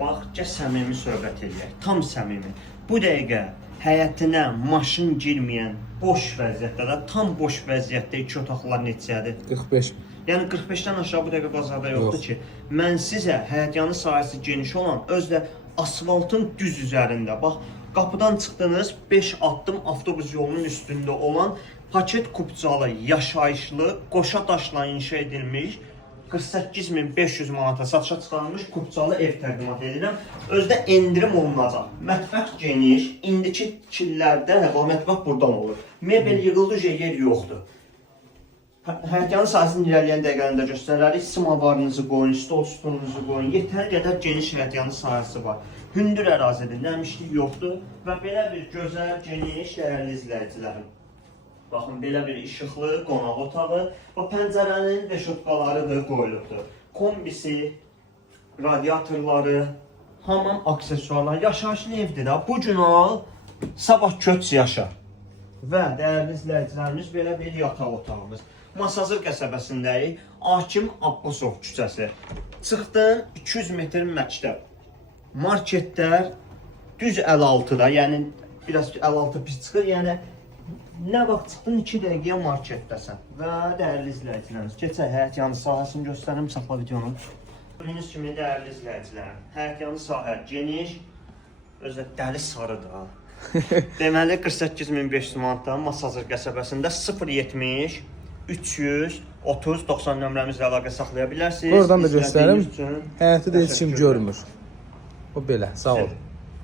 Baxca səmimi söhbət eləyək, tam səmimi. Bu dəqiqə həyətinə maşın girməyən boş vəziyyətdə, tam boş vəziyyətdə 2 otaqlar neçədir? 45. Yəni 45-dən aşağı bu dəqiqə bazarda yoxdur ki. Mən sizə həyətyanı sahəsi geniş olan, özdə asfaltın düz üzərində, bax, qapıdan çıxdınız 5 addım avtobus yolunun üstündə olan paket kupcalı, yaşayışlı, qoşa daşla inşa edilmiş 48.500 manata satışa çıxarılmış kupcalı ev təqdimat edirəm. Özdə endirim olunacaq. Mətbəx geniş, indiki tikililərdə mətbəx buradan olur. Mebel yığıldı, yer yoxdur. Həyətyanın sahəsinin irəliyən dəqiqələrində göstərərik. Samavarınızı qoyun, stol sütununuzu qoyun. Yetər qədər geniş həyətyanın sahəsi var. Hündür ərazidir, nəmişlik yoxdur və belə bir gözəl, geniş, dəyərli izləyicilərim. Baxın, belə bir işıqlı qonaq otağı və pəncərənin beşotqaları da qoyulubdur. Kombisi, radiatorları, hamam aksesuarlar, yaşayışlı evdir də. Bu gün al, sabah köç yaşar. Və dəyərli izləyicilərimiz, belə bir yataq otağımız. Masazır qəsəbəsindəyik, Hakim Abbasov küçəsi. Çıxdın 200 metr məktəb. Marketlər düz 56-da, yəni biraz 56 pis çıxır, yəni nə vaxt çıxdın 2 dəqiqəyə marketdəsən. Və dəyərli izləyicilərimiz, keçək həyətyanı sahəsini göstərim, saxla videonu. Gördüyünüz kimi dəyərli izləyicilərim, həyətyanı sahə geniş, özə dəli sarıdır. Deməli 48.500 manatdan Masazır qəsəbəsində 070 300 30 90 nömrəmizlə əlaqə saxlaya bilərsiniz. Oradan da göstərim. Həyəti də heç kim görmür. O belə, sağ ol.